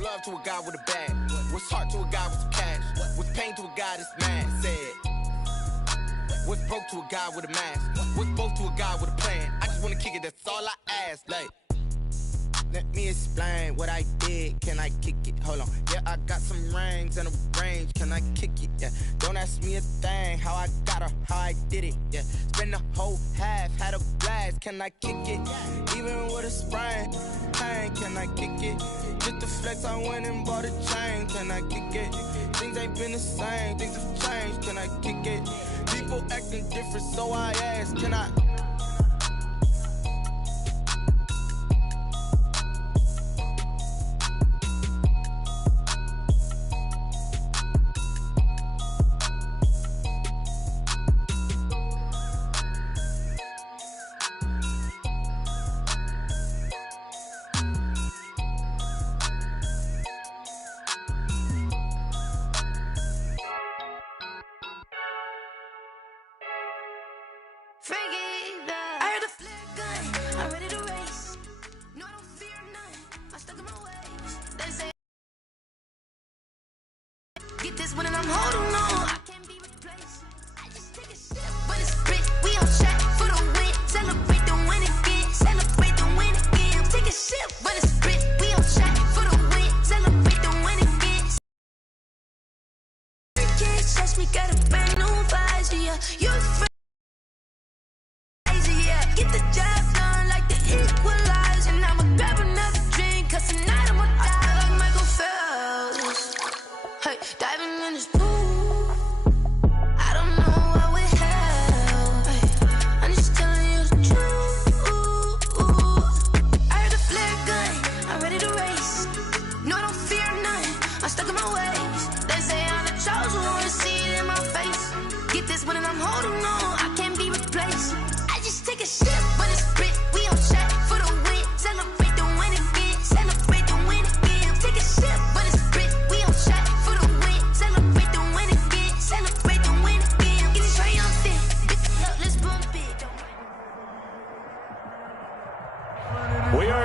love to a guy with a bag? What's heart to a guy with some cash? What's pain to a guy that's mad? Said. What's broke to a guy with a mask? What's both to a guy with a plan? I just wanna kick it, that's all I ask. Like, let me explain what I did. Can I kick it? Hold on. Yeah, I got some rings and a range. Can I kick it? Yeah. Don't ask me a thing. How I got her, how I did it. Yeah. Spend the whole half, had a blast. Can I kick it? Even with a sprain. Pain, can I kick it? Just the flex, I went and bought a chain. Can I kick it? Things ain't been the same. Things have changed. Can I kick it? People acting different, so I ask. Can I?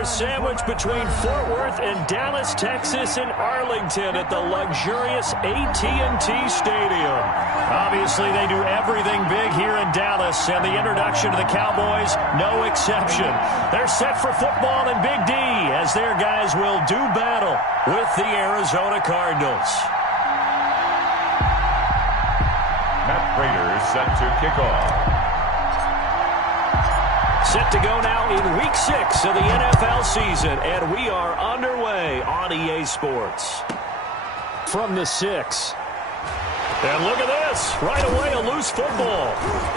Sandwiched between Fort Worth and Dallas, Texas, and Arlington at the luxurious AT&T Stadium. Obviously, they do everything big here in Dallas, and the introduction to the Cowboys, no exception. They're set for football in Big D as their guys will do battle with the Arizona Cardinals. Matt Prater is set to kick off. Set to go now in Week 6 of the NFL season, and we are underway on EA Sports. From the 6. And look at this. Right away, a loose football.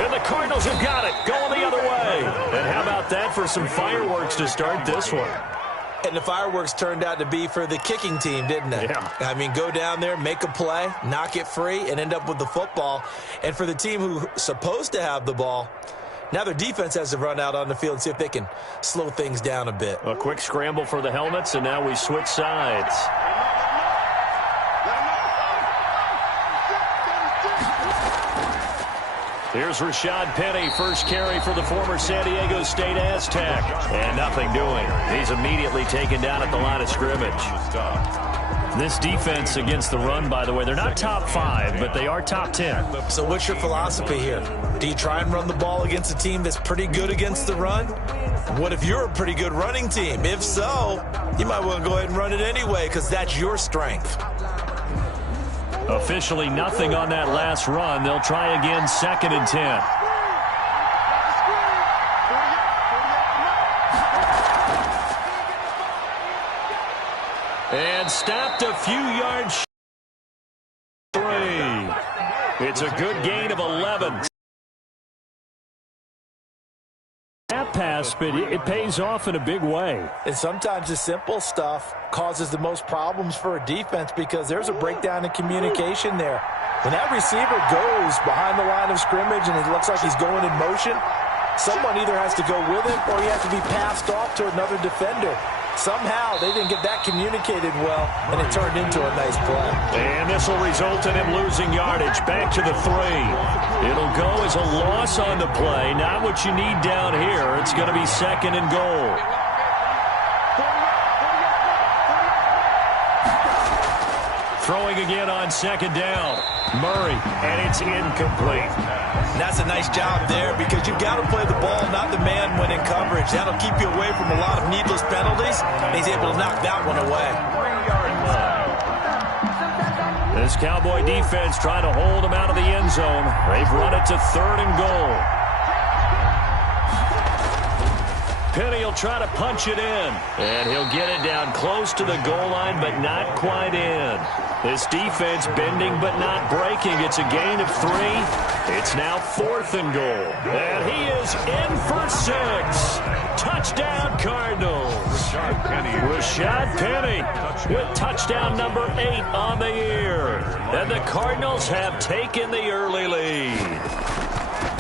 And the Cardinals have got it, going the other way. And how about that for some fireworks to start this one? And the fireworks turned out to be for the kicking team, didn't it? Yeah. I mean, go down there, make a play, knock it free, and end up with the football. And for the team who's supposed to have the ball, now their defense has to run out on the field and see if they can slow things down a bit. A quick scramble for the helmets, and now we switch sides. Here's Rashad Penny, first carry for the former San Diego State Aztec. And nothing doing. He's immediately taken down at the line of scrimmage. This defense against the run, by the way, they're not top 5, but they are top 10. So what's your philosophy here? Do you try and run the ball against a team that's pretty good against the run? What if you're a pretty good running team? If so, you might want to go ahead and run it anyway because that's your strength. Officially nothing on that last run. They'll try again, 2nd and 10. And stopped a few yards. 3. It's a good gain of 11. That pass, but it pays off in a big way. And sometimes the simple stuff causes the most problems for a defense because there's a breakdown in communication there. When that receiver goes behind the line of scrimmage and it looks like he's going in motion, someone either has to go with him or he has to be passed off to another defender. Somehow they didn't get that communicated well, and it turned into a nice play. And this will result in him losing yardage. Back to the 3. It'll go as a loss on the play. Not what you need down here. It's going to be 2nd and goal. Throwing again on second down. Murray, and it's incomplete. And that's a nice job there because you've got to play the ball, not the man when in coverage. That'll keep you away from a lot of needless penalties, and he's able to knock that one away. 3-yard line. This Cowboy defense trying to hold him out of the end zone. They've run it to 3rd and goal. Penny will try to punch it in, and he'll get it down close to the goal line, but not quite in. This defense bending but not breaking. It's a gain of 3. It's now 4th and goal, and he is in for 6. Touchdown, Cardinals. Rashad Penny with touchdown number 8 on the year, and the Cardinals have taken the early lead.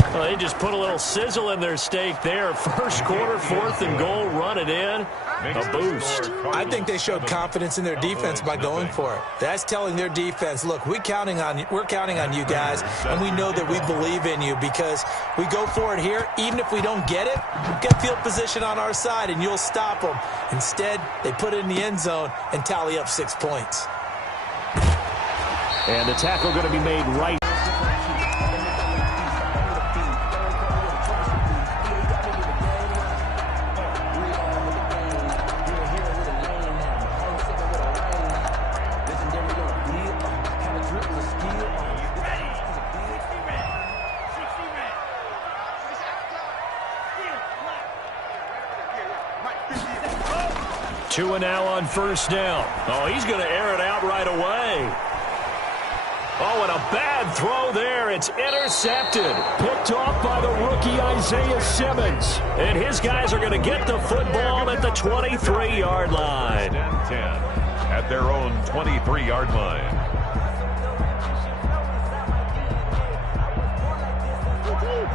Well, they just put a little sizzle in their steak there. First quarter, 4th and goal, run it in. A boost. I think they showed confidence in their defense by going for it. That's telling their defense, look, we're counting on you guys, and we know that we believe in you because we go for it here. Even if we don't get it, get field position on our side, and you'll stop them. Instead, they put it in the end zone and tally up 6 points. And the tackle going to be made right. 2 and now on 1st down. Oh, he's going to air it out right away. Oh, and a bad throw there. It's intercepted. Picked off by the rookie Isaiah Simmons. And his guys are going to get the football at the 23-yard line. 10 at their own 23-yard line.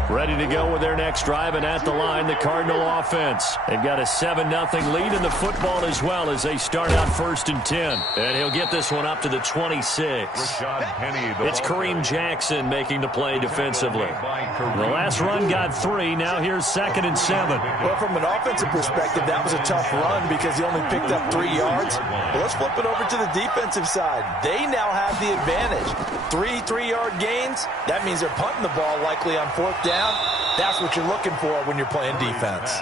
Ready to go with their next drive, and at the line, the Cardinal offense. They've got a 7-0 lead in the football as well as they start out 1st and 10. And he'll get this one up to the 26. It's Kareem Jackson making the play defensively. The last run got 3. Now here's 2nd and 7. Well, from an offensive perspective, that was a tough run because he only picked up 3 yards. Well, let's flip it over to the defensive side. They now have the advantage. 3 3-yard gains. That means they're punting the ball likely on 4th down. That's what you're looking for when you're playing defense.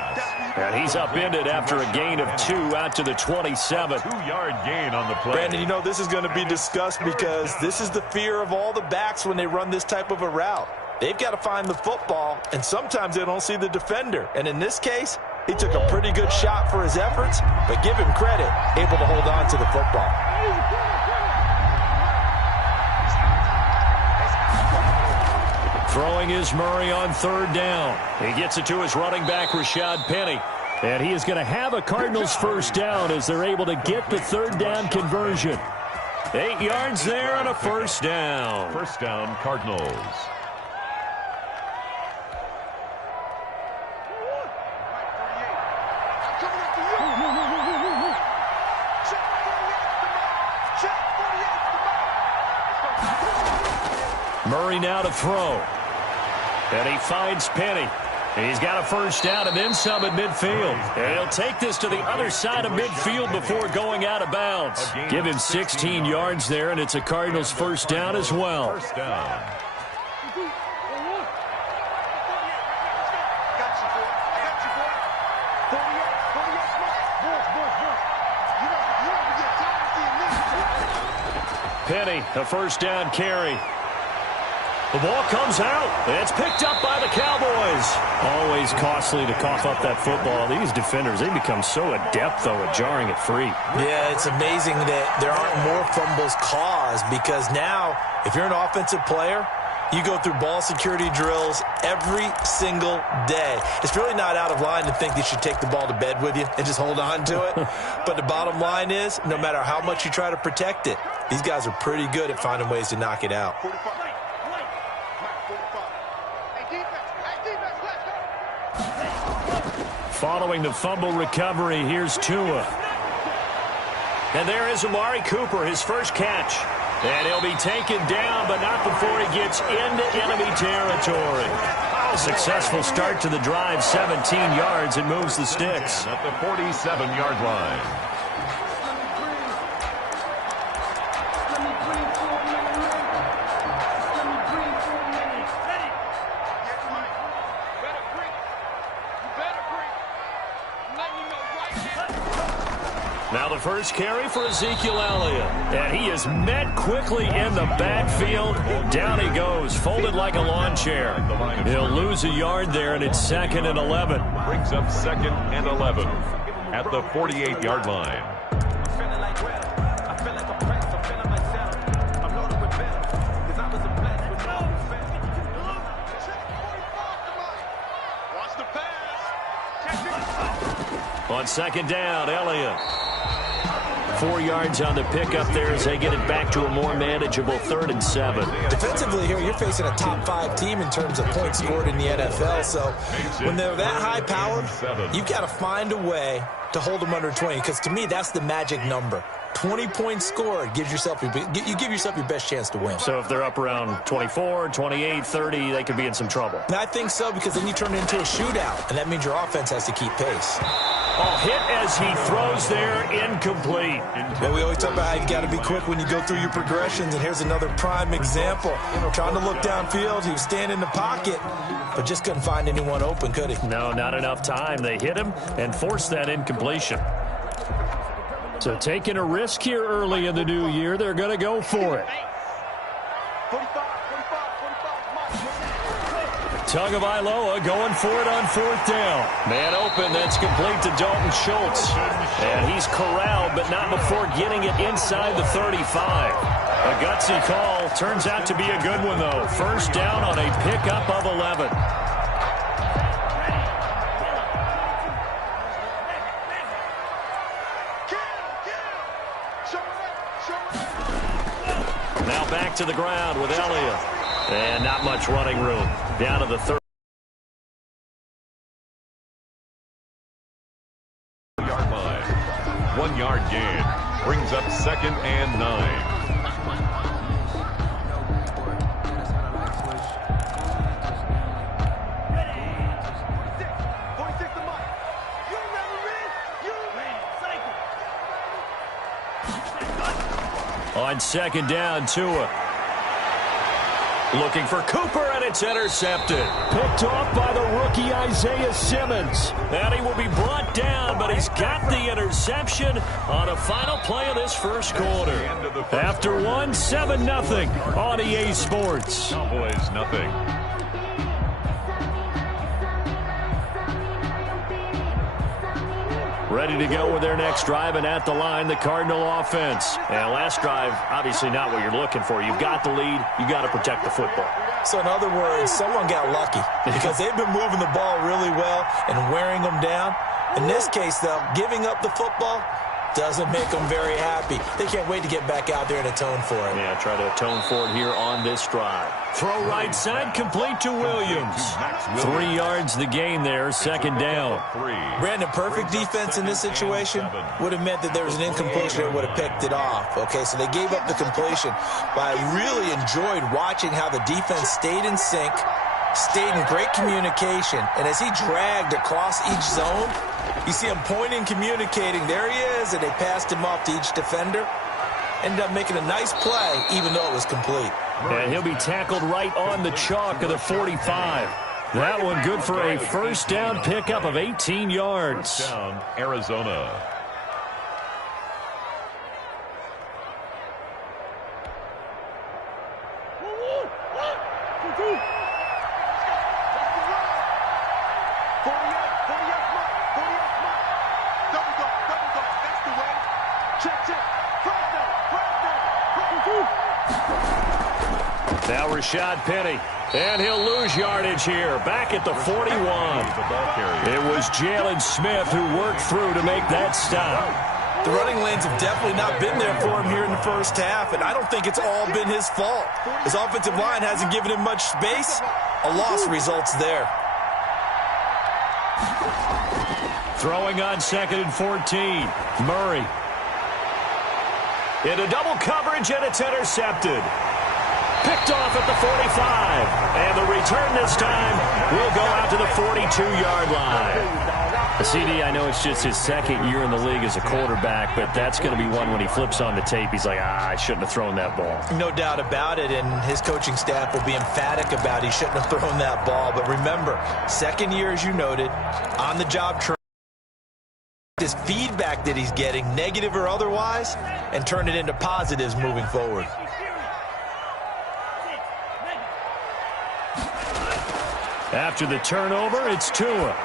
And he's upended after a gain of 2 out to the 27. 2-yard gain on the play. Brandon, you know this is going to be discussed because this is the fear of all the backs when they run this type of a route. They've got to find the football, and sometimes they don't see the defender. And in this case, he took a pretty good shot for his efforts, but give him credit, able to hold on to the football. Throwing is Murray on 3rd down. He gets it to his running back, Rashad Penny. And he is going to have a Cardinals 1st down as they're able to get the 3rd down conversion. 8 yards there and a 1st down. 1st down, Cardinals. Murray now to throw. And he finds Penny. He's got a 1st down and then some at midfield. And he'll take this to the other side of midfield before going out of bounds. Give him 16 yards there, and it's a Cardinals 1st down as well. 1st down. Penny, a 1st down carry. The ball comes out. It's picked up by the Cowboys. Always costly to cough up that football. These defenders, they become so adept, though, at jarring it free. Yeah, it's amazing that there aren't more fumbles caused because now, if you're an offensive player, you go through ball security drills every single day. It's really not out of line to think you should take the ball to bed with you and just hold on to it. But the bottom line is, no matter how much you try to protect it, these guys are pretty good at finding ways to knock it out. Following the fumble recovery, here's Tua. And there is Amari Cooper, his first catch. And he'll be taken down, but not before he gets into enemy territory. A successful start to the drive, 17 yards, and moves the sticks. At the 47-yard line. Now the first carry for Ezekiel Elliott. And he is met quickly in the backfield. Down he goes, folded like a lawn chair. He'll lose a yard there, and it's 2nd and 11. Brings up 2nd and 11 at the 48-yard line. On 2nd down, Elliott. 4 yards on the pickup there as they get it back to a more manageable 3rd and 7. Defensively here, you're facing a top 5 team in terms of points scored in the NFL. So when they're that high powered, you've got to find a way to hold them under 20, because to me, that's the magic number. 20 points scored, you give yourself your best chance to win. So if they're up around 24, 28, 30, they could be in some trouble. And I think so, because then you turn it into a shootout, and that means your offense has to keep pace. A hit as he throws there, incomplete. Well, we always talk about how you got to be quick when you go through your progressions, and here's another prime example. Trying to look downfield, he was standing in the pocket, but just couldn't find anyone open, could he? No, not enough time. They hit him and forced that incompletion. So taking a risk here early in the new year, they're going to go for it. Tagovailoa going for it on 4th down. Man open, that's complete to Dalton Schultz. And he's corralled, but not before getting it inside the 35. A gutsy call. Turns out to be a good one, though. 1st down on a pickup of 11. Now back to the ground with Elliott. And not much running room. Down to the 30-yard line. 1 yard gain. Brings up 2nd and 9. On 2nd down, Tua. Looking for Cooper, and it's intercepted. Picked off by the rookie Isaiah Simmons. And he will be brought down, but he's got the interception on a final play of this first quarter. After 7-0 on EA Sports. Cowboys nothing. Ready to go with their next drive, and at the line, the Cardinal offense. And last drive, obviously not what you're looking for. You've got the lead. You've got to protect the football. So in other words, someone got lucky because they've been moving the ball really well and wearing them down. In this case, though, giving up the football doesn't make them very happy. They can't wait to get back out there and atone for it. Yeah, try to atone for it here on this drive. Throw right side, complete to Williams. 3 yards the gain there, 2nd down. Brandon, perfect defense in this situation would have meant that there was an incompletion that would have picked it off. Okay, so they gave up the completion. But I really enjoyed watching how the defense stayed in sync, stayed in great communication, and as he dragged across each zone, you see him pointing, communicating. There he is, and they passed him off to each defender. Ended up making a nice play, even though it was complete. And he'll be tackled right on the chalk of the 45. That one good for a 1st down pickup of 18 yards. Down, Arizona. Now Rashad Penny, and he'll lose yardage here, back at the 41. It was Jalen Smith who worked through to make that stop. The running lanes have definitely not been there for him here in the first half, and I don't think it's all been his fault. His offensive line hasn't given him much space. A loss results there. Throwing on 2nd and 14. Murray. Into double coverage, and it's intercepted. Picked off at the 45. And the return this time will go out to the 42-yard line. CD, I know it's just his 2nd year in the league as a quarterback, but that's going to be one when he flips on the tape, he's like, I shouldn't have thrown that ball. No doubt about it, and his coaching staff will be emphatic about he shouldn't have thrown that ball. But remember, 2nd year, as you noted, on-the-job training. this feedback that he's getting, negative or otherwise, and turn it into positives moving forward. After the turnover, it's Tua.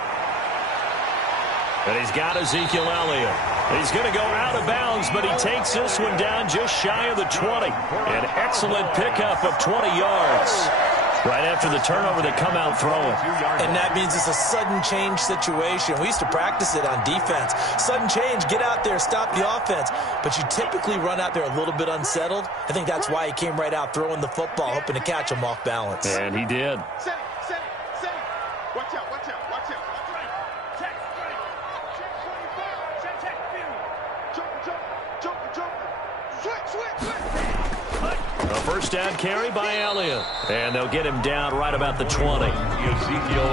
And he's got Ezekiel Elliott. He's going to go out of bounds, but he takes this one down just shy of the 20. An excellent pickup of 20 yards. Right after the turnover, they come out throwing. And that means it's a sudden change situation. We used to practice it on defense. Sudden change, get out there, stop the offense. But you typically run out there a little bit unsettled. I think that's why he came right out throwing the football, hoping to catch him off balance. And he did. Watch out, watch out, watch out. A first down carry by Elliott. And they'll get him down right about the 20.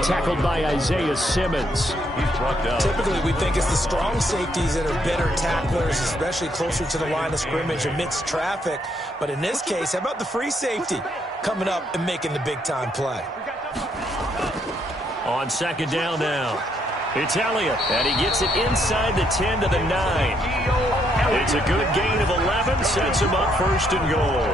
Tackled by Isaiah Simmons. He's brought down. Typically, we think it's the strong safeties that are better tacklers, especially closer to the line of scrimmage amidst traffic. But in this case, how about the free safety coming up and making the big-time play? On second down now, it's Elliott, and he gets it inside the 10 to the 9. It's a good gain of 11, sets him up first and goal.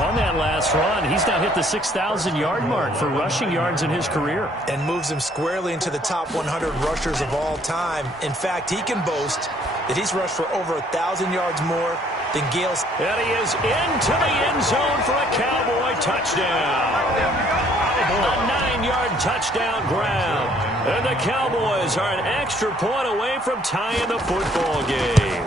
On that last run, he's now hit the 6,000-yard mark for rushing yards in his career. And moves him squarely into the top 100 rushers of all time. In fact, he can boast that he's rushed for over 1,000 yards more than Gale's. And he is into the end zone for a Cowboy touchdown. A 9-yard touchdown grab. And the Cowboys are an extra point away from tying the football game.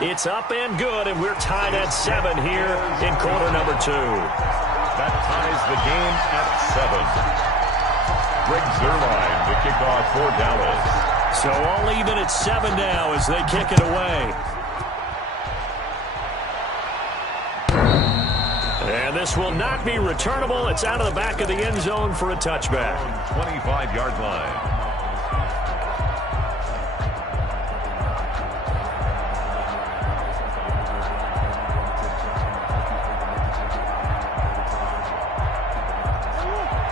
It's up and good, and we're tied at 7 here in quarter number 2. That ties the game at 7. Greg Zuerlein to kick off for Dallas. So all even at 7 now as they kick it away. And this will not be returnable. It's out of the back of the end zone for a touchback. 25-yard line.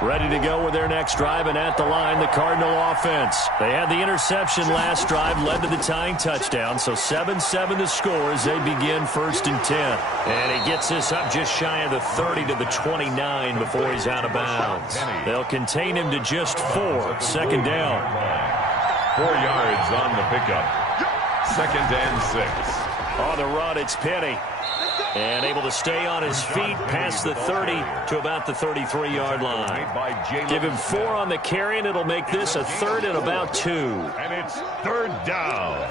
Ready to go with their next drive, and at the line, the Cardinal offense. They had the interception last drive, led to the tying touchdown, so 7-7 the score as they begin first and 10. And he gets this up just shy of the 30 to the 29 before he's out of bounds. They'll contain him to just 4, second down. 4 yards on the pickup. Second and 6. On the run, it's Penny. And able to stay on his feet past the 30 to about the 33-yard line. Give him 4 on the carry, and it'll make this a 3rd and about 2. And it's 3rd down.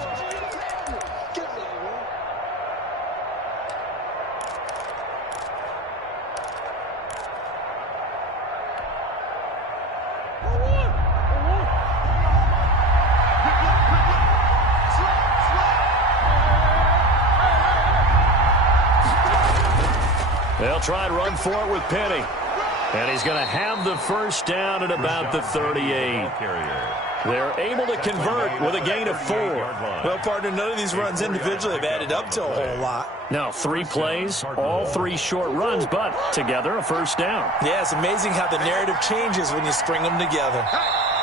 They'll try and run for it with Penny. And he's going to have the first down at about the 38. They're able to convert with a gain of 4. Well, partner, none of these runs individually have added up to a whole lot. Now, 3 plays, all 3 short runs, but together a first down. Yeah, it's amazing how the narrative changes when you string them together.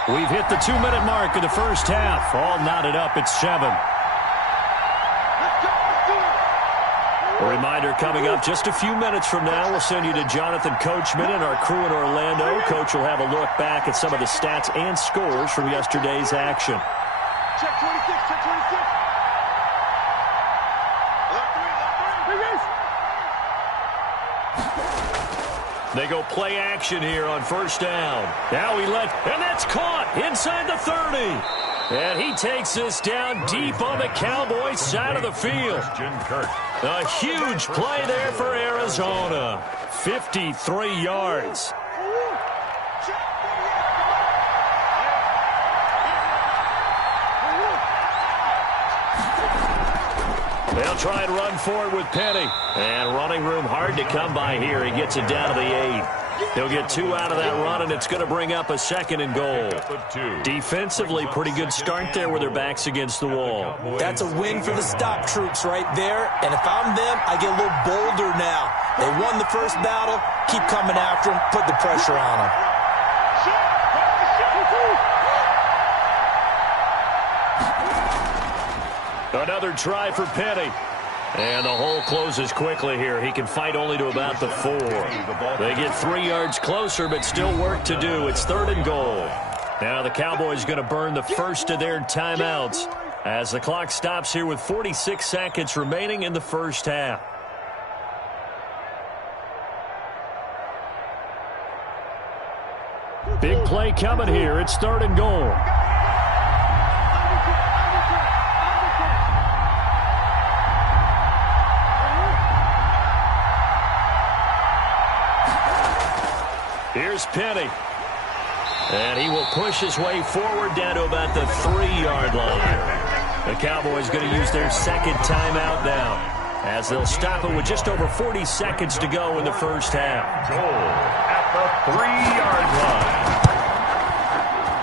We've hit the 2-minute mark of the first half. All knotted up at 7. A reminder coming up just a few minutes from now. We'll send you to Jonathan Coachman and our crew in Orlando. Coach will have a look back at some of the stats and scores from yesterday's action. Check 26, check 26. They go play action here on first down. Now he and that's caught inside the 30. And he takes this down deep on the Cowboys side of the field. A huge play there for Arizona. 53 yards. They'll try and run forward with Penny. And running room hard to come by here. He gets it down to the 8. He'll get 2 out of that run, and it's going to bring up a 2nd and goal. Defensively, pretty good start there with their backs against the wall. That's a win for the stop troops right there. And if I'm them, I get a little bolder now. They won the first battle. Keep coming after them. Put the pressure on them. Another try for Penny. And the hole closes quickly here. He can fight only to about the 4. They get 3 yards closer, but still work to do. It's 3rd and goal. Now the Cowboys going to burn the first of their timeouts as the clock stops here with 46 seconds remaining in the first half. Big play coming here. It's 3rd and goal. Here's Penny. And he will push his way forward down to about the 3-yard line. The Cowboys going to use their second timeout now as they'll stop it with just over 40 seconds to go in the first half. Goal at the 3-yard line.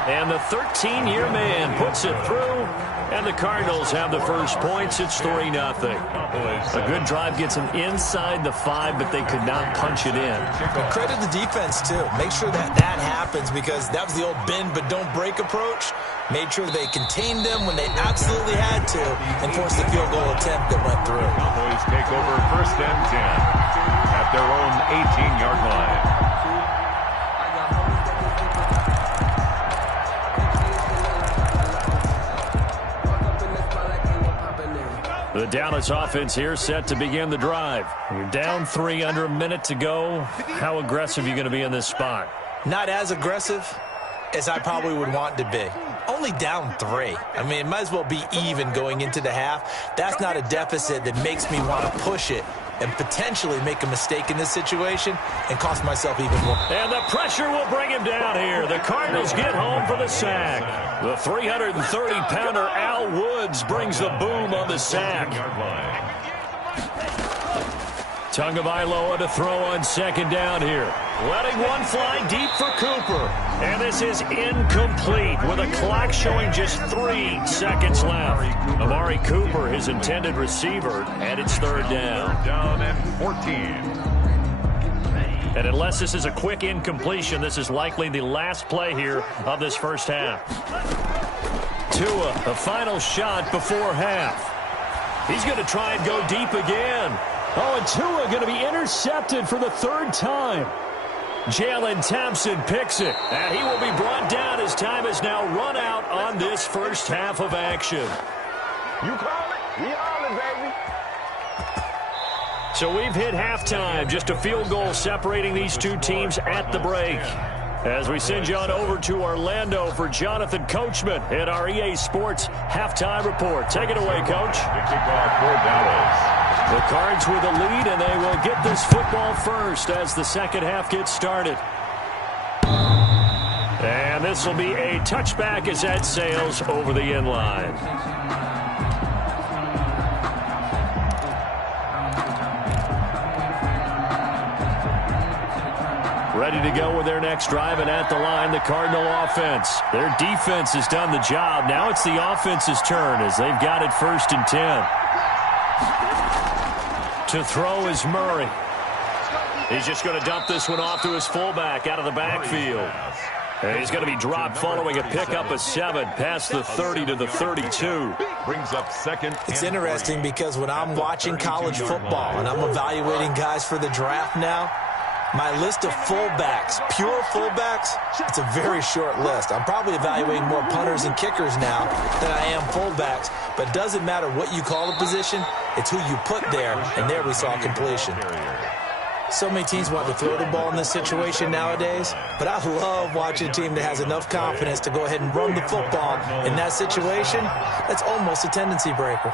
And the 13-year man puts it through, and the Cardinals have the first points. It's 3-0. A good drive gets them inside the 5, but they could not punch it in. But credit the defense, too. Make sure that happens because that was the old bend but don't break approach. Made sure they contained them when they absolutely had to and forced the field goal attempt that went through. Cowboys take over 1st and 10 at their own 18-yard line. The Dallas offense here set to begin the drive. You're down 3 under a minute to go. How aggressive are you going to be in this spot? Not as aggressive as I probably would want to be. Only down 3. I mean, it might as well be even going into the half. That's not a deficit that makes me want to push it and potentially make a mistake in this situation and cost myself even more. And the pressure will bring him down here. The Cardinals get home for the sack. The 330-pounder Al Woods brings the boom on the sack. Tagovailoa to throw on 2nd down here. Letting one fly deep for Cooper. And this is incomplete with a clock showing just 3 seconds left. Amari Cooper, his intended receiver, and it's 3rd down. Down at 14. And unless this is a quick incompletion, this is likely the last play here of this first half. Tua, the final shot before half. He's going to try and go deep again. Oh, and Tua going to be intercepted for the 3rd time. Jalen Thompson picks it, and he will be brought down as time has now run out on this first half of action. You call it? We all it, baby. So we've hit halftime, just a field goal separating these two teams at the break. As we send you on over to Orlando for Jonathan Coachman at our EA Sports Halftime Report. Take it away, Coach. The kickoff for Dallas. The Cards with a lead, and they will get this football first as the second half gets started. And this will be a touchback as that sails over the end line. Ready to go with their next drive, and at the line, the Cardinal offense. Their defense has done the job. Now it's the offense's turn as they've got it 1st and 10. To throw is Murray. He's just going to dump this one off to his fullback out of the backfield. And he's going to be dropped following a pickup of 7 past the 30 to the 32. Brings up 2nd. It's interesting because when I'm watching college football and I'm evaluating guys for the draft now, my list of fullbacks, pure fullbacks, it's a very short list. I'm probably evaluating more punters and kickers now than I am fullbacks. But it doesn't matter what you call the position, it's who you put there, and there we saw completion. So many teams want to throw the ball in this situation nowadays, but I love watching a team that has enough confidence to go ahead and run the football in that situation. That's almost a tendency breaker.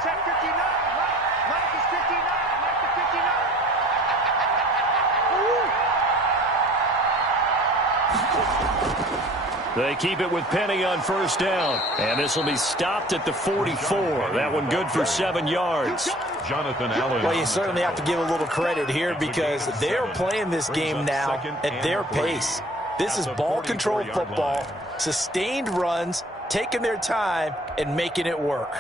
They keep it with Penny on 1st down. And this will be stopped at the 44. That one good for 7 yards. Jonathan Allen. Well, you certainly have to give a little credit here because they're playing this game now at their pace. This is ball control football, sustained runs, taking their time, and making it work.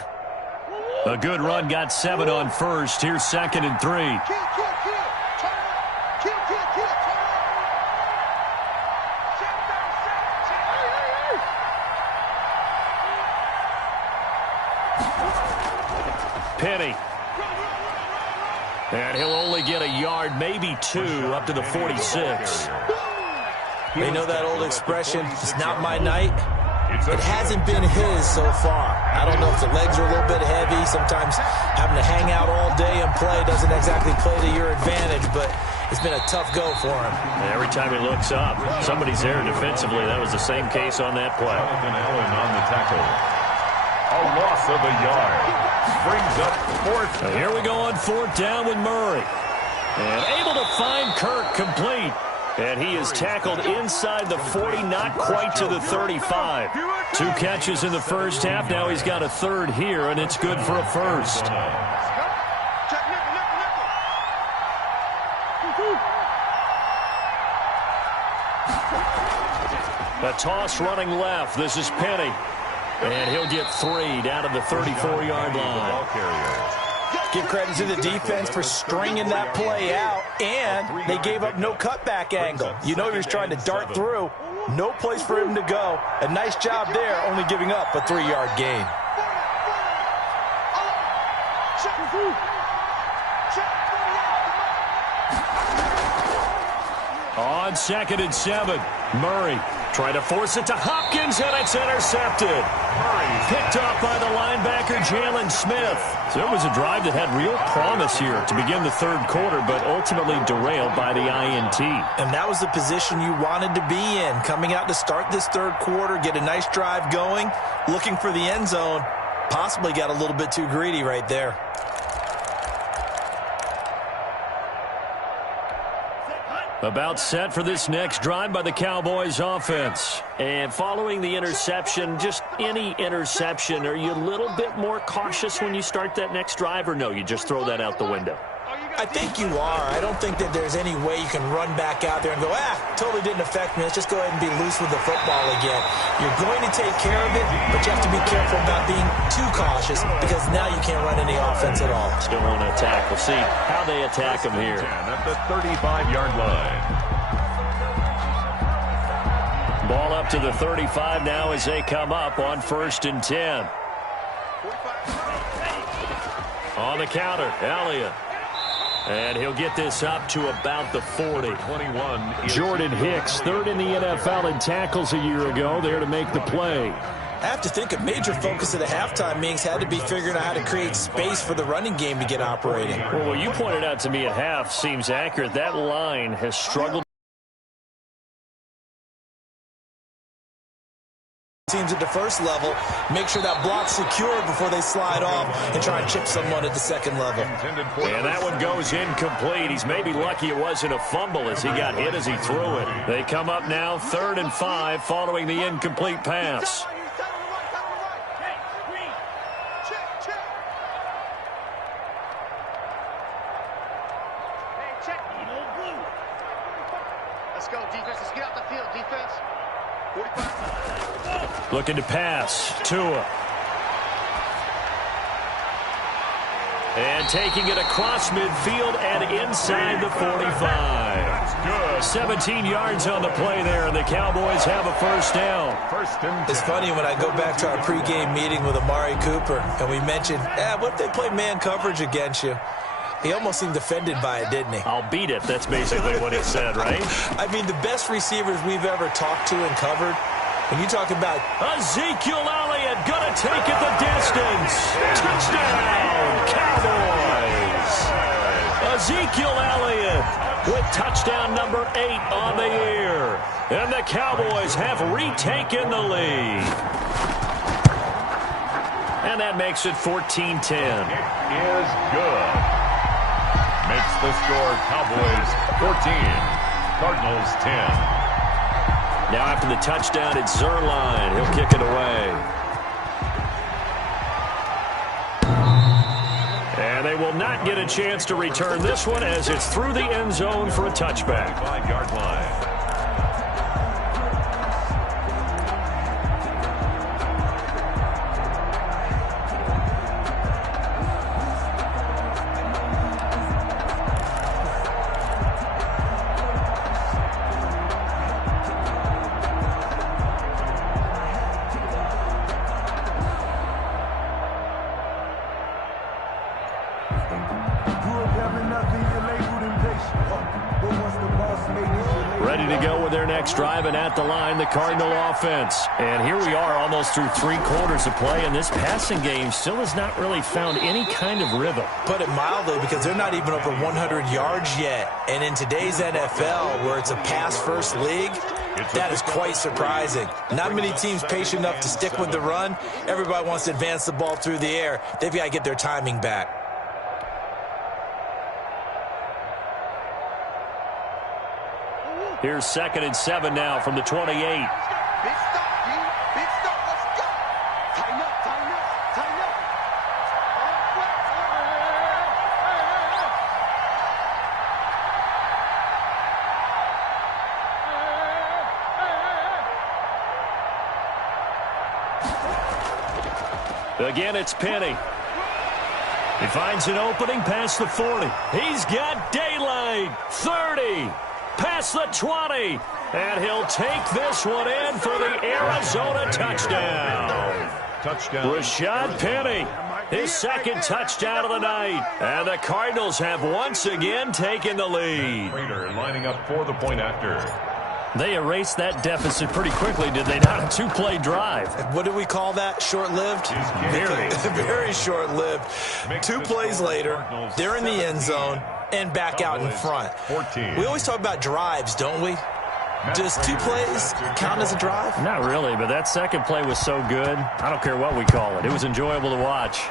A good run got 7 on 1st. Here's 2nd and 3. Penny. And he'll only get a yard, maybe 2, up to the 46. You know that old expression, it's not my night? It hasn't been his so far. I don't know if the legs are a little bit heavy. Sometimes having to hang out all day and play doesn't exactly play to your advantage, but it's been a tough go for him. And every time he looks up, somebody's there defensively. That was the same case on that play. Allen on the tackle. A loss of a yard. Brings up 4th. And here we go on 4th down with Murray. And able to find Kirk complete. And he is tackled inside the 40, not quite to the 35. 2 catches in the first half. Now he's got a 3rd here, and it's good for a first. A toss running left. This is Penny. And he'll get 3 down to the 34-yard line. Give credit to the defense for stringing that play out, and they gave up no cutback angle. You know he was trying to dart through. No place for him to go. A nice job there, only giving up a 3-yard gain. On 2nd and 7, Murray trying to force it to Hopkins, and it's intercepted. Picked off by the linebacker, Jalen Smith. So it was a drive that had real promise here to begin the 3rd quarter, but ultimately derailed by the INT. And that was the position you wanted to be in. Coming out to start this 3rd quarter, get a nice drive going, looking for the end zone. Possibly got a little bit too greedy right there. About set for this next drive by the Cowboys offense. And following the interception, just any interception, are you a little bit more cautious when you start that next drive, or no, you just throw that out the window? I think you are. I don't think that there's any way you can run back out there and go, totally didn't affect me. Let's just go ahead and be loose with the football again. You're going to take care of it, but you have to be careful about being too cautious because now you can't run any offense at all. Still want to attack. We'll see how they attack him here. At the 35-yard line. Ball up to the 35 now as they come up on 1st and 10. On the counter, Elliott. And he'll get this up to about the 40. 21. Jordan Hicks, 3rd in the NFL in tackles a year ago, there to make the play. I have to think a major focus of the halftime meetings had to be figuring out how to create space for the running game to get operating. Well, what you pointed out to me at half seems accurate. That line has struggled. Teams at the first level, make sure that block's secure before they slide off and try and chip someone at the 2nd level. And that one goes incomplete. He's maybe lucky it wasn't a fumble as he got hit as he threw it. They come up now 3rd and 5 following the incomplete pass. Let's go, defense. Let's get out the field, defense. 45. Looking to pass. Tua. And taking it across midfield and inside the 45. 17 yards on the play there, and the Cowboys have a 1st down. It's funny when I go back to our pregame meeting with Amari Cooper, and we mentioned, what if they play man coverage against you? He almost seemed offended by it, didn't he? I'll beat it. That's basically what he said, right? I mean, the best receivers we've ever talked to and covered, when you talk about Ezekiel Elliott gonna take it the distance. Touchdown, Cowboys. Ezekiel Elliott with touchdown number 8 on the year. And the Cowboys have retaken the lead. And that makes it 14-10. It is good. Makes the score Cowboys 14, Cardinals 10. Now after the touchdown, it's Zerline. He'll kick it away. And they will not get a chance to return this one as it's through the end zone for a touchback. 5-yard line. Ready to go with their next drive, and at the line, the Cardinal offense. And here we are almost through 3 quarters of play, and this passing game still has not really found any kind of rhythm. Put it mildly, because they're not even over 100 yards yet. And in today's NFL, where it's a pass-first league, that is quite surprising. Not many teams patient enough to stick with the run. Everybody wants to advance the ball through the air. They've got to get their timing back. Here's 2nd and 7 now from the 28. Big stop, D. Big stop. Let's go. Tighten up, tighten up, tighten up. Again, it's Penny. He finds an opening past the 40. He's got daylight. 30. Past the 20. And he'll take this one in for the Arizona touchdown. Rashad Penny, his 2nd touchdown of the night. And the Cardinals have once again taken the lead. Raider lining up for the point after. They erased that deficit pretty quickly, did they not? A 2-play drive. What do we call that? Short-lived? Very short-lived. 2 plays later, they're in the end zone and back out in front. We always talk about drives, don't we? Does 2 plays count as a drive? Not really, but that 2nd play was so good. I don't care what we call it. It was enjoyable to watch.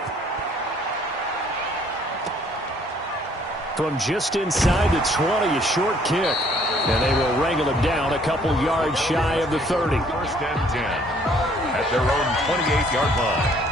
From just inside the 20, a short kick. And they will wrangle him down a couple yards shy of the 30. 1st and 10 at their own 28-yard line.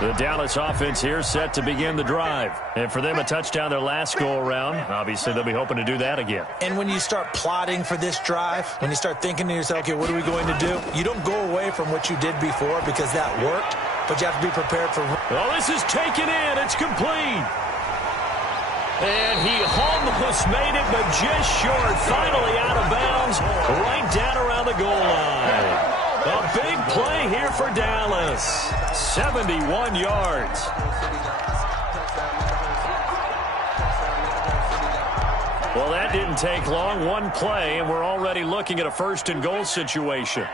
The Dallas offense here set to begin the drive. And for them, a touchdown their last go-around. Obviously, they'll be hoping to do that again. And when you start plotting for this drive, when you start thinking to yourself, okay, what are we going to do? You don't go away from what you did before because that worked, but you have to be prepared for... Oh, this is taken in. It's complete. And he almost made it, but just short. Finally out of bounds, right down around the goal line. A big play here for Dallas. 71 yards. Well, that didn't take long. 1 play, and we're already looking at a 1st and goal situation.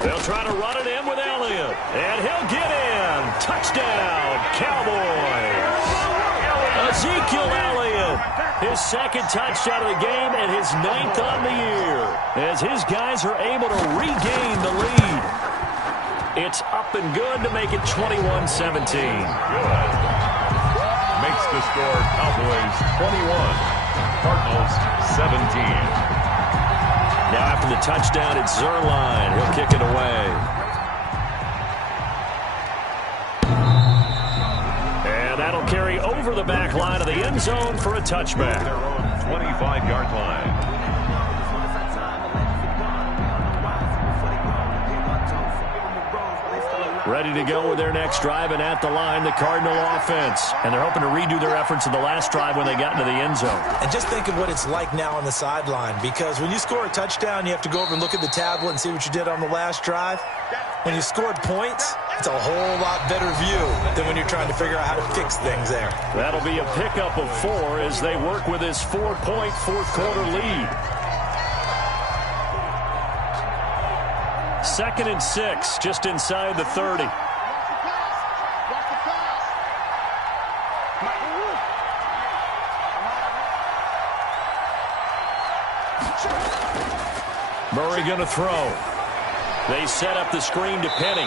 They'll try to run it in with Elliott. And he'll get in. Touchdown, Cowboys. Ezekiel Elliott, his 2nd touchdown of the game and his 9th on the year, as his guys are able to regain the lead. It's up and good to make it 21-17. Good. Makes the score Cowboys 21, Cardinals 17. Now after the touchdown, it's Zerline. He'll kick it away. That'll carry over the back line of the end zone for a touchback. Their own 25-yard line. Ready to go with their next drive, and at the line, the Cardinal offense. And they're hoping to redo their efforts in the last drive when they got into the end zone. And just think of what it's like now on the sideline, because when you score a touchdown, you have to go over and look at the tablet and see what you did on the last drive. When you scored points, it's a whole lot better view than when you're trying to figure out how to fix things there. That'll be a pickup of 4 as they work with this 4-point fourth-quarter lead. 2nd and 6, just inside the 30. Murray going to throw. They set up the screen to Penny.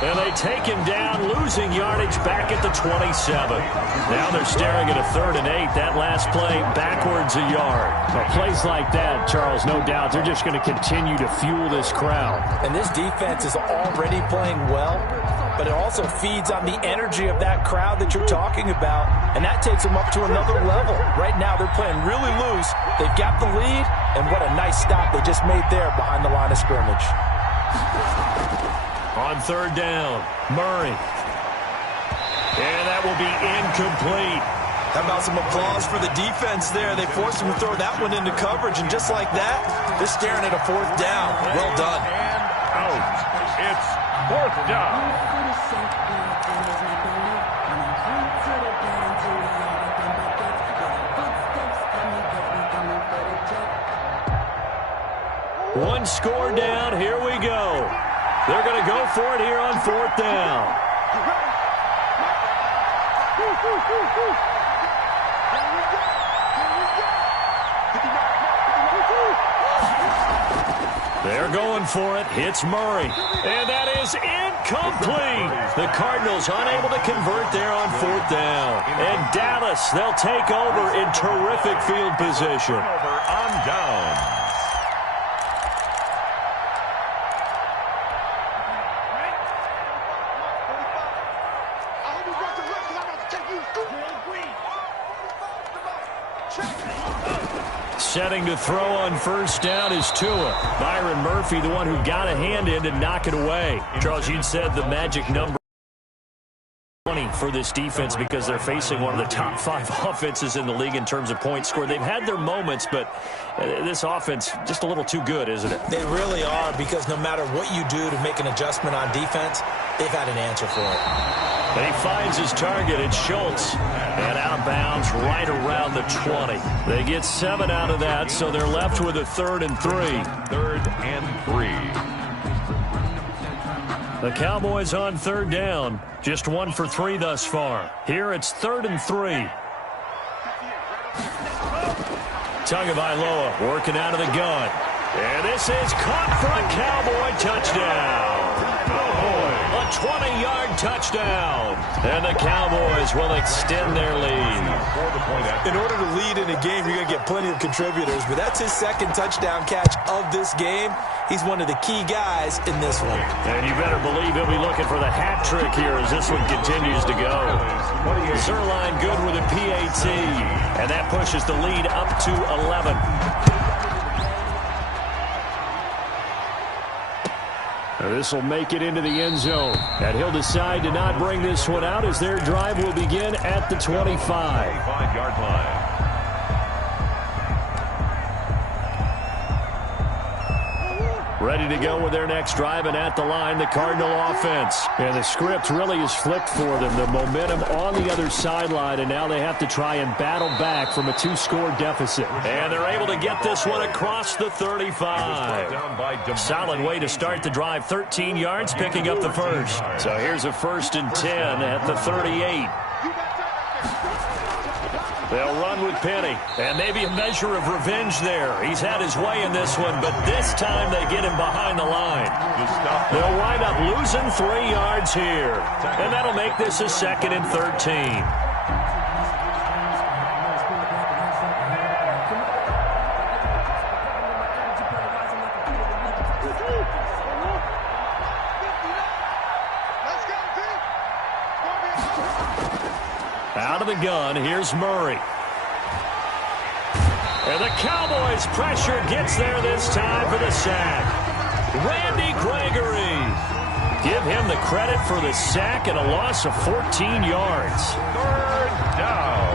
And they take him down, losing yardage back at the 27. Now they're staring at a 3rd and 8. That last play backwards a yard. Well, plays like that, Charles, no doubt, they're just going to continue to fuel this crowd. And this defense is already playing well, but it also feeds on the energy of that crowd that you're talking about, and that takes them up to another level. Right now they're playing really loose. They've got the lead, and what a nice stop they just made there behind the line of scrimmage. On 3rd down, Murray. And that will be incomplete. How about some applause for the defense there? They forced him to throw that one into coverage, and just like that, they're staring at a 4th down. Well done. And out. It's 4th down. One score down. Here we go. They're going to go for it here on 4th down. They're going for it. Hits Murray. And that is incomplete. The Cardinals unable to convert there on 4th down. And Dallas, they'll take over in terrific field position. Over on down. Setting to throw on 1st down is Tua. Byron Murphy, the one who got a hand in to knock it away. Charles, you said the magic number 20 for this defense because they're facing one of the top 5 offenses in the league in terms of points scored. They've had their moments, but this offense just a little too good, isn't it? They really are, because no matter what you do to make an adjustment on defense, they've had an answer for it. And he finds his target. It's Schultz. And out of bounds right around the 20. They get 7 out of that, so they're left with a 3rd and 3. 3rd and 3. The Cowboys on 3rd down. Just 1 for 3 thus far. Here it's 3rd and 3. Tagovailoa working out of the gun. And this is caught for a Cowboy touchdown. A 20-yard touchdown. And the Cowboys will extend their lead. In order to lead in a game, you're going to get plenty of contributors, but that's his 2nd touchdown catch of this game. He's one of the key guys in this one. And you better believe he'll be looking for the hat trick here as this one continues to go. Zerline good with a PAT. And that pushes the lead up to 11. This will make it into the end zone. And he'll decide to not bring this one out as their drive will begin at the 25. 25-yard line. Ready to go with their next drive, and at the line, the Cardinal offense. And the script really is flipped for them. The momentum on the other sideline, and now they have to try and battle back from a 2-score deficit. And they're able to get this one across the 35. Solid way to start the drive. 13 yards, picking up the first. So here's a 1st and 10 at the 38. They'll run with Penny, and maybe a measure of revenge there. He's had his way in this one, but this time they get him behind the line. They'll wind up losing 3 yards here, and that'll make this a 2nd and 13. Out of the gun, here's Murray. And the Cowboys' pressure gets there this time for the sack. Randy Gregory. Give him the credit for the sack and a loss of 14 yards. 3rd down.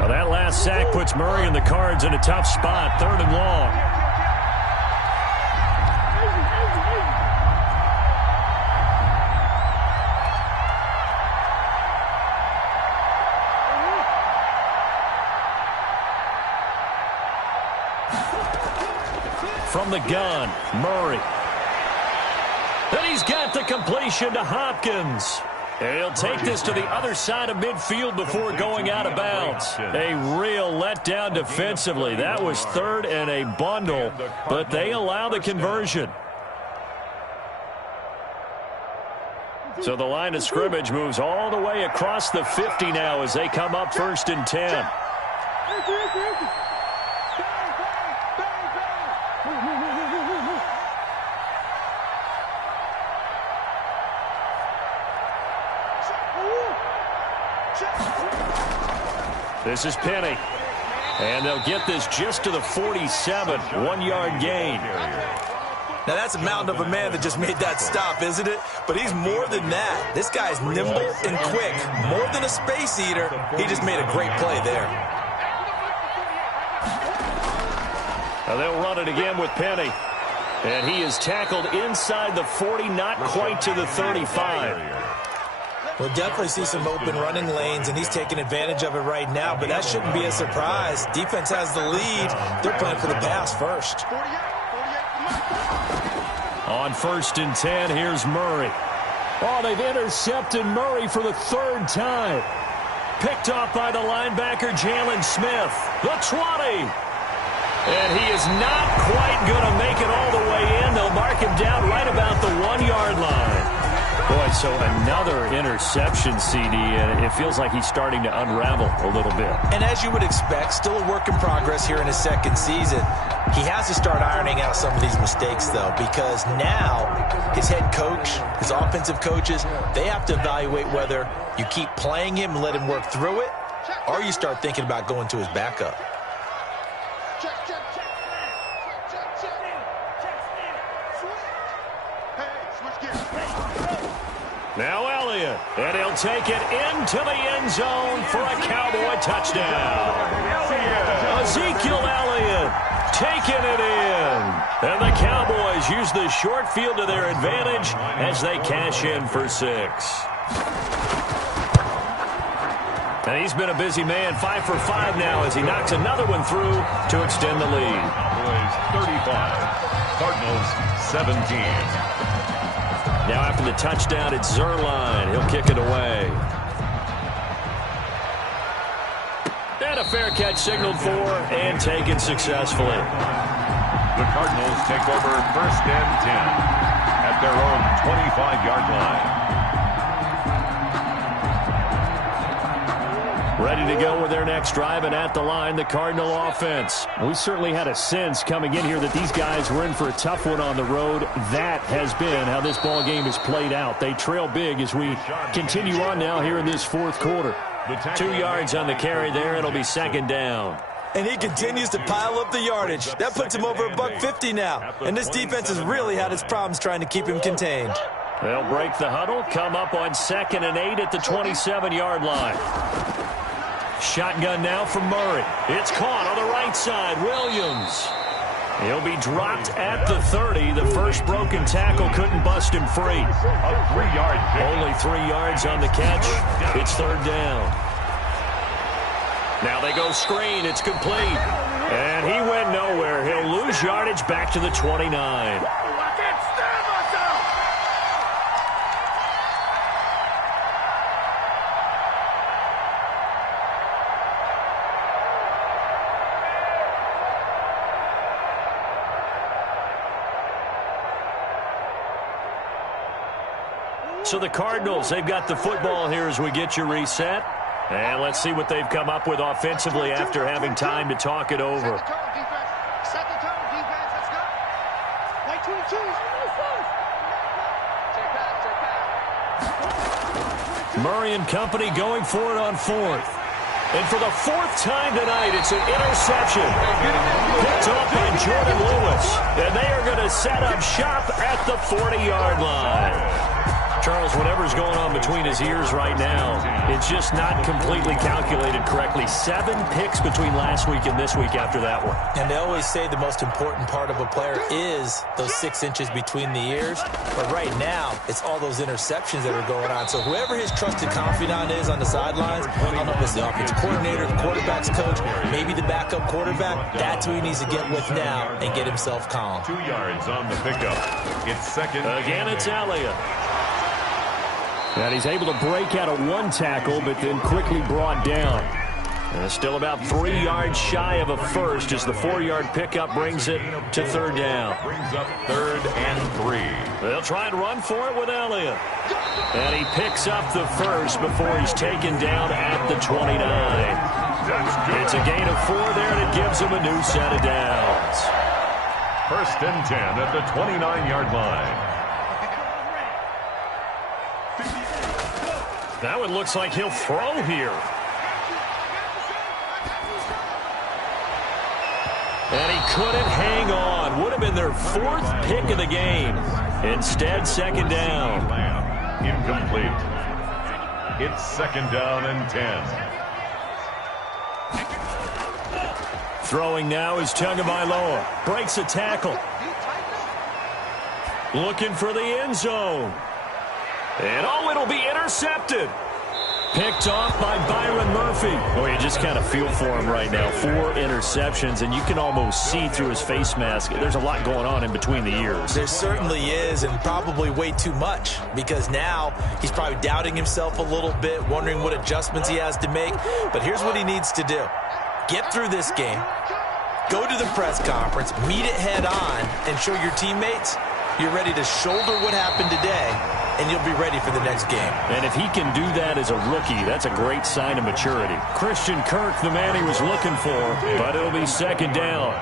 Well, that last sack puts Murray and the Cards in a tough spot. 3rd and long. From the gun, Murray. And he's got the completion to Hopkins. And he'll take this to the other side of midfield before going out of bounds. A real letdown defensively. That was 3rd and a bundle, but they allow the conversion. So the line of scrimmage moves all the way across the 50 now as they come up 1st and 10. This is Penny. And they'll get this just to the 47. 1-yard gain. Now, that's a mountain of a man that just made that stop, isn't it? But he's more than that. This guy's nimble and quick. More than a space eater, he just made a great play there. Now they'll run it again with Penny. And he is tackled inside the 40, not quite to the 35. We'll definitely see some open running lanes, and he's taking advantage of it right now, but that shouldn't be a surprise. Defense has the lead. They're playing for the pass first. On 1st and 10, here's Murray. Oh, they've intercepted Murray for the 3rd time. Picked off by the linebacker, Jalen Smith. The 20. And he is not quite going to make it all the way in. They'll mark him down right about the 1-yard line. Boy, so another interception, CD, and it feels like he's starting to unravel a little bit. And as you would expect, still a work in progress here in his 2nd season. He has to start ironing out some of these mistakes, though, because now his head coach, his offensive coaches, they have to evaluate whether you keep playing him and let him work through it, or you start thinking about going to his backup. Now Elliott, and he'll take it into the end zone for a Cowboy touchdown. Ezekiel Elliott taking it in. And the Cowboys use the short field to their advantage as they cash in for 6. And he's been a busy man, 5 for 5 now as he knocks another one through to extend the lead. Cowboys 35, Cardinals 17. Now after the touchdown, it's Zerline. He'll kick it away. And a fair catch signaled for and taken successfully. The Cardinals take over 1st and 10 at their own 25-yard line. Ready to go with their next drive, and at the line, the Cardinal offense. We certainly had a sense coming in here that these guys were in for a tough one on the road. That has been how this ball game is played out. They trail big as we continue on now here in this 4th quarter. 2 yards on the carry there. It'll be 2nd down. And he continues to pile up the yardage. That puts him over $150 now. And this defense has really had its problems trying to keep him contained. They'll break the huddle, come up on 2nd and 8 at the 27-yard line. Shotgun now from Murray. It's caught on the right side. Williams. He'll be dropped at the 30. The first broken tackle couldn't bust him free. A 3-yard pick. Only 3 yards on the catch. It's 3rd down. Now they go screen. It's complete. And he went nowhere. He'll lose yardage back to the 29. So the Cardinals, they've got the football here as we get you reset. And let's see what they've come up with offensively after having time to talk it over. Set the tone, defense. Let's go. White 22. Murray and company going for it on 4th. And for the 4th time tonight, it's an interception. Picked off by Jordan Lewis. And they are going to set up shop at the 40-yard line. Charles, whatever's going on between his ears right now, it's just not completely calculated correctly. 7 picks between last week and this week after that one. And they always say the most important part of a player is those 6 inches between the ears. But right now, it's all those interceptions that are going on. So whoever his trusted confidant is on the sidelines, I don't know if it's the offensive coordinator, the quarterback's coach, maybe the backup quarterback, that's who he needs to get with now and get himself calm. 2 yards on the pickup. It's 2nd. Again, it's Elliott. And he's able to break out of 1 tackle, but then quickly brought down. And it's still about 3 yards shy of a first as the 4-yard pickup brings it to 3rd down. Brings up 3rd and 3. They'll try and run for it with Elliott. And he picks up the first before he's taken down at the 29. It's a gain of 4 there, and it gives him a new set of downs. 1st and 10 at the 29-yard line. That one looks like he'll throw here. And he couldn't hang on. Would have been their 4th pick of the game. Instead, second down. Incomplete. It's second down and 10. Throwing now is Tagovailoa. Breaks a tackle. Looking for the end zone. And it'll be intercepted. Picked off by Byron Murphy. Oh, you just kind of feel for him right now. 4 interceptions, and you can almost see through his face mask. There's a lot going on in between the ears. There certainly is, and probably way too much, because now he's probably doubting himself a little bit, wondering what adjustments he has to make. But here's what he needs to do. Get through this game, go to the press conference, meet it head on, and show your teammates you're ready to shoulder what happened today, and you'll be ready for the next game. And if he can do that as a rookie, that's a great sign of maturity. Christian Kirk, the man he was looking for, but it'll be second down.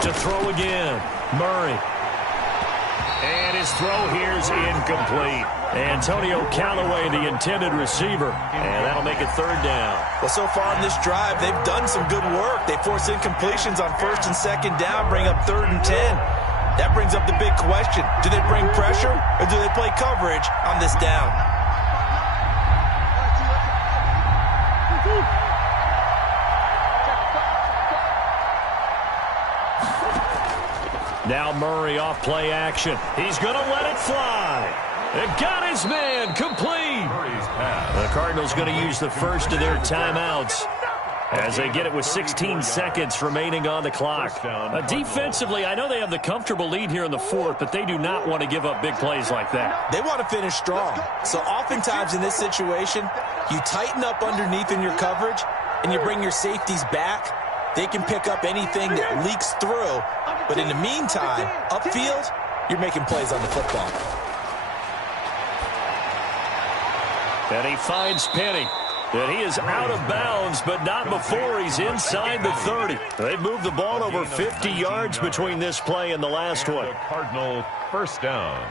To throw again, Murray. And his throw here's incomplete. Antonio Callaway, the intended receiver, and that'll make it third down. Well, so far in this drive, they've done some good work. They force incompletions on first and second down, bring up 3rd and 10. That brings up the big question. Do they bring pressure, or do they play coverage on this down? Now Murray off play action. He's going to let it fly. It got his man complete. The Cardinals going to use the first of their timeouts as they get it with 16 seconds remaining on the clock. Defensively, I know they have the comfortable lead here in the 4th, but they do not want to give up big plays like that. They want to finish strong. So oftentimes in this situation, you tighten up underneath in your coverage, and you bring your safeties back. They can pick up anything that leaks through. But in the meantime, upfield, you're making plays on the football. And he finds Penny. And he is out of bounds, but not before he's inside the 30. They've moved the ball over 50 yards between this play and the last one. Cardinal first down.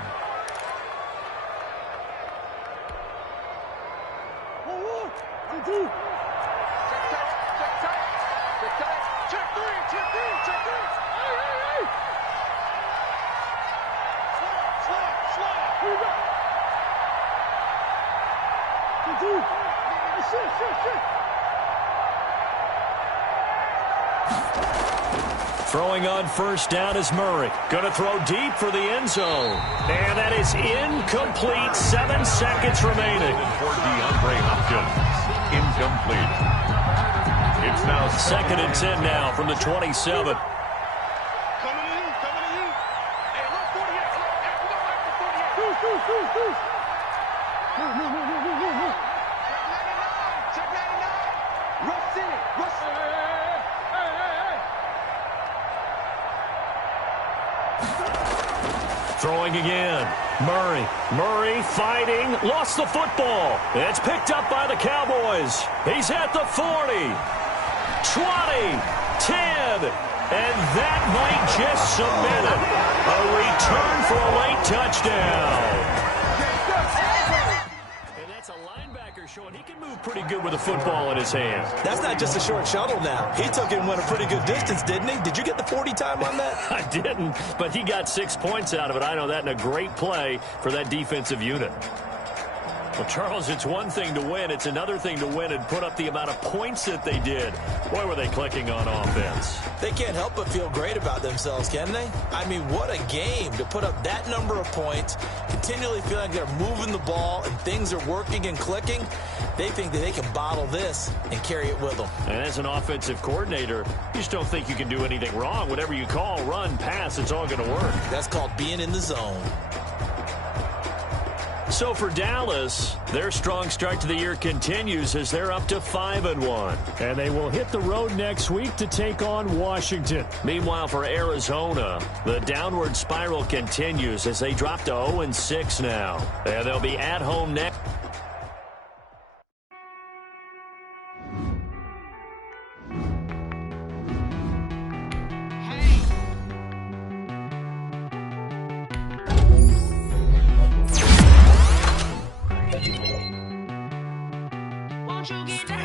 Throwing on first down is Murray. Going to throw deep for the end zone. And that is incomplete. 7 seconds remaining. For DeAndre Hopkins. Incomplete. It's now second and 10 now from the 27. Throwing again. Murray fighting. Lost the football. It's picked up by the Cowboys. He's at the 40. 20. 10. And that might just cement it. A return for a late touchdown. And that's a linebacker showing he can move pretty good with a football in his hand. That's not just a short shuttle now. He took it and went a pretty good distance, didn't he? Did you get the 40 time on that? I didn't, but he got 6 points out of it. I know that, and a great play for that defensive unit. Well, Charles, it's one thing to win. It's another thing to win and put up the amount of points that they did. Boy, were they clicking on offense. They can't help but feel great about themselves, can they? I mean, what a game to put up that number of points, continually feel like they're moving the ball and things are working and clicking. They think that they can bottle this and carry it with them. And as an offensive coordinator, you just don't think you can do anything wrong. Whatever you call, run, pass, it's all going to work. That's called being in the zone. So for Dallas, their strong start to the year continues as they're up to 5-1. And they will hit the road next week to take on Washington. Meanwhile, for Arizona, the downward spiral continues as they drop to 0-6 now. And they'll be at home next. Won't you get down?